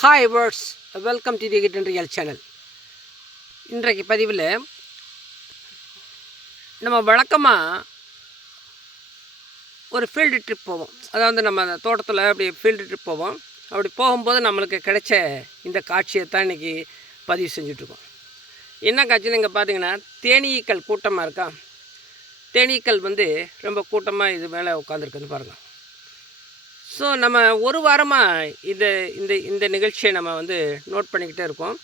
Hi words welcome to the real channel இன்றைக்கு பதிவில் நம்ம வழக்கமாக ஒரு ஃபீல்டு ட்ரிப் போவோம். அதாவது நம்ம அந்த தோட்டத்தில் அப்படி ஃபீல்டு ட்ரிப் போவோம். அப்படி போகும்போது நம்மளுக்கு கிடைச்ச இந்த காட்சியை தான் இன்றைக்கி பதிவு செஞ்சுட்ருக்கோம். என்ன காட்சின்னு இங்கே பார்த்தீங்கன்னா தேனீக்கள் கூட்டமாக இருக்கா? தேனீக்கள் வந்து ரொம்ப கூட்டமாக இது மேலே உட்காந்துருக்குன்னு பாருங்கள் ஸோ நம்ம ஒரு வாரமாக இந்த இந்த இந்த நிகழ்ச்சியை நம்ம வந்து நோட் பண்ணிக்கிட்டே இருக்கோம்.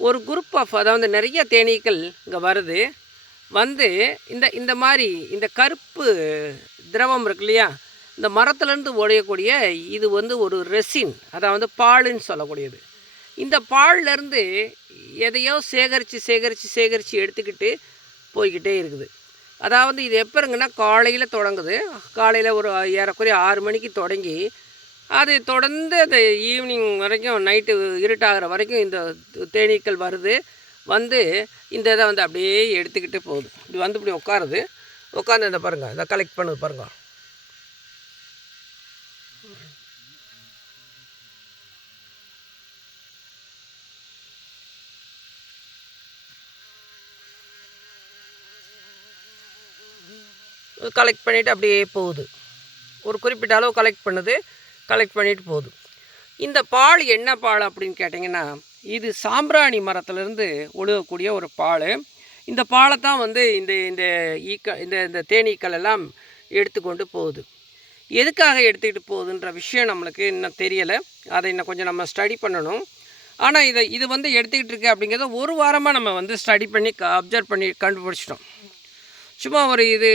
ஒரு குரூப் ஆஃப் அதாவது நிறைய தேனீக்கள் இங்கே வருது. வந்து இந்த இந்த மாதிரி இந்த கருப்பு திரவம் இருக்கு இல்லையா? இந்த மரத்துலேருந்து ஒழியக்கூடிய இது வந்து ஒரு ரெசின் அதாவது பாலுன்னு சொல்லக்கூடியது. இந்த பால்லேருந்து எதையோ சேகரித்து சேகரித்து சேகரித்து எடுத்துக்கிட்டு போய்கிட்டே இருக்குது. அதாவது இது எப்போருங்கன்னா காலையில் தொடங்குது. காலையில் ஒரு ஏறக்குறைய ஆறு மணிக்கு தொடங்கி அது தொடர்ந்து அந்த ஈவினிங் வரைக்கும் நைட்டு இருட்டாகிற வரைக்கும் இந்த தேனீக்கள் வருது. வந்து இந்த இதை வந்து அப்படியே எடுத்துக்கிட்டு போகுது. இது வந்து இப்படி உட்காருது. உட்காந்து இந்த பாருங்கள் இதை கலெக்ட் பண்ணுது பாருங்கள் கலெக்ட் பண்ணிவிட்டு அப்படியே போகுது. ஒரு குறிப்பிட்ட அளவு கலெக்ட் பண்ணுது கலெக்ட் பண்ணிட்டு போகுது. இந்த பால் என்ன பால் அப்படின்னு கேட்டிங்கன்னா இது சாம்பிராணி மரத்துலேருந்து ஒழுகக்கூடிய ஒரு பால். இந்த பாலை தான் வந்து இந்த இந்த ஈக்க இந்த இந்த தேனீக்கள் எல்லாம் எடுத்துக்கொண்டு போகுது. எதுக்காக எடுத்துக்கிட்டு போகுதுன்ற விஷயம் நம்மளுக்கு இன்னும் தெரியலை. அதை இன்னும் கொஞ்சம் நம்ம ஸ்டடி பண்ணணும். ஆனால் இதை இது வந்து எடுத்துக்கிட்டு இருக்கு அப்படிங்கிறத ஒரு வாரமாக நம்ம வந்து ஸ்டடி பண்ணி அப்சர்வ் பண்ணி கண்டுபிடிச்சிட்டோம். சும்மா ஒரு இது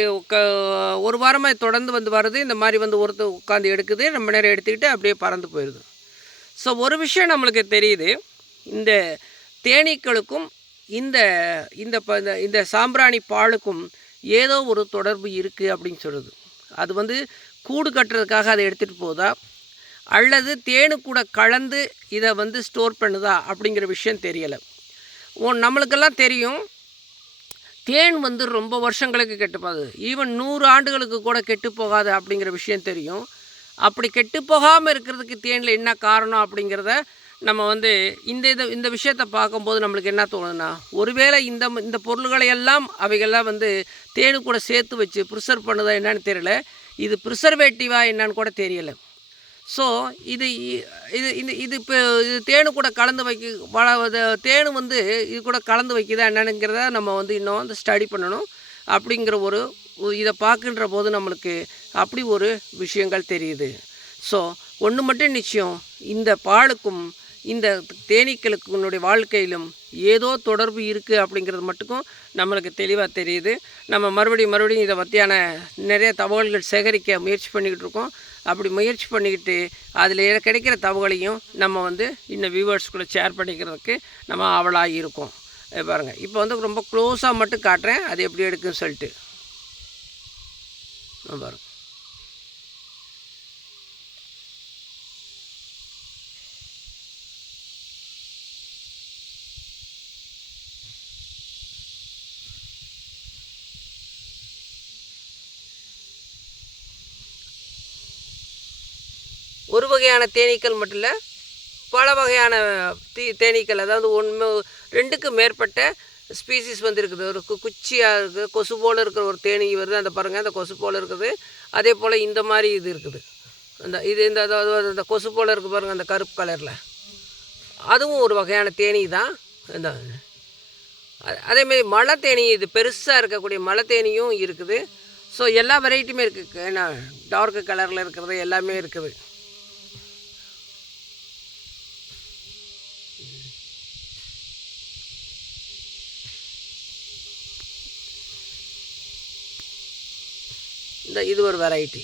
ஒரு வாரமாக தொடர்ந்து வந்து வருது இந்த மாதிரி வந்து ஒருத்தர் உட்காந்து எடுக்குது ரொம்ப நேரம் எடுத்துக்கிட்டு அப்படியே பறந்து போயிடுது. ஸோ ஒரு விஷயம் நம்மளுக்கு தெரியுது இந்த தேனீக்களுக்கும் இந்த இந்த ப இந்த- இந்த சாம்பிராணி பாலுக்கும் ஏதோ ஒரு தொடர்பு இருக்குது அப்படின்னு சொல்லுது அது வந்து கூடு கட்டுறதுக்காக அதை எடுத்துகிட்டு போகுதா அல்லது தேனு கூட கலந்து இதை வந்து ஸ்டோர் பண்ணுதா அப்படிங்கிற விஷயம் தெரியலை. உன் நம்மளுக்கெல்லாம் தெரியும் தேன் வந்து ரொம்ப வருஷங்களுக்கு கெட்டு போகாது ஈவன் நூறு ஆண்டுகளுக்கு கூட கெட்டு போகாது அப்படிங்கிற விஷயம் தெரியும். அப்படி கெட்டு போகாமல் இருக்கிறதுக்கு தேனில் என்ன காரணம் அப்படிங்கிறத நம்ம வந்து இந்த இதை இந்த விஷயத்தை பார்க்கும்போது நம்மளுக்கு என்ன தோணுதுன்னா ஒருவேளை இந்த இந்த பொருள்களை எல்லாம் அவைகள்லாம் வந்து தேனு கூட சேர்த்து வச்சு ப்ரிசர்வ் பண்ணுதா என்னன்னு தெரியல. இது ப்ரிசர்வேட்டிவா என்னன்னு கூட தெரியலை. ஸோ இது இ- இது இந்த இது இப்போ இது தேனு கூட கலந்து வைக்க வள தேனு வந்து இது கூட கலந்து வைக்குதா என்னங்கிறத நம்ம வந்து இன்னும் வந்து ஸ்டடி பண்ணணும். அப்படிங்கிற ஒரு இதை பார்க்கின்ற போது நம்மளுக்கு அப்படி ஒரு விஷயங்கள் தெரியுது. ஸோ ஒன்று மட்டும் நிச்சயம். இந்த பாலுக்கும் இந்த தேனீக்களுக்குனுடைய வாழ்க்கையிலும் ஏதோ தொடர்பு இருக்குது அப்படிங்கிறது மட்டுக்கும் நம்மளுக்கு தெளிவாக தெரியுது. நம்ம மறுபடியும் மறுபடியும் இதை பற்றியான நிறைய தகவல்கள் சேகரிக்க முயற்சி பண்ணிக்கிட்டு இருக்கோம். அப்படி முயற்சி பண்ணிக்கிட்டு அதில் கிடைக்கிற தகவலையும் நம்ம வந்து இந்த வியூவர்ஸ்குள்ளே ஷேர் பண்ணிக்கிறதுக்கு நம்ம அவளாக இருக்கோம். பாருங்கள் இப்போ வந்து ரொம்ப க்ளோஸாக மட்டும் காட்டுறேன். அது எப்படி எடுக்குன்னு சொல்லிட்டு. பாருங்கள் ஒரு வகையான தேனீக்கள் மட்டும் இல்லை பல வகையான தீ தேனீக்கள் அதாவது ஒன்று ரெண்டுக்கு மேற்பட்ட ஸ்பீசிஸ் வந்து இருக்குது ஒரு கு- குச்சியாக இருக்குது கொசு போல் இருக்கிற ஒரு தேனீ வருது அந்த பாருங்கள் அந்த கொசு போல் இருக்குது. அதே போல் இந்த மாதிரி இது இருக்குது. அந்த இது இந்த அதாவது இந்த கொசு போல் இருக்கு பாருங்கள் அந்த கருப்பு கலரில். அதுவும் ஒரு வகையான தேனீ தான். இந்த அ- அதேமாரி மலை தேனி இது பெருசாக இருக்கக்கூடிய மலை தேனியும் இருக்குது. ஸோ எல்லா வெரைட்டியுமே இருக்குது ஏன்னா டார்க்கு கலரில் இருக்கிறது எல்லாமே இருக்குது. இந்த இது ஒரு வெரைட்டி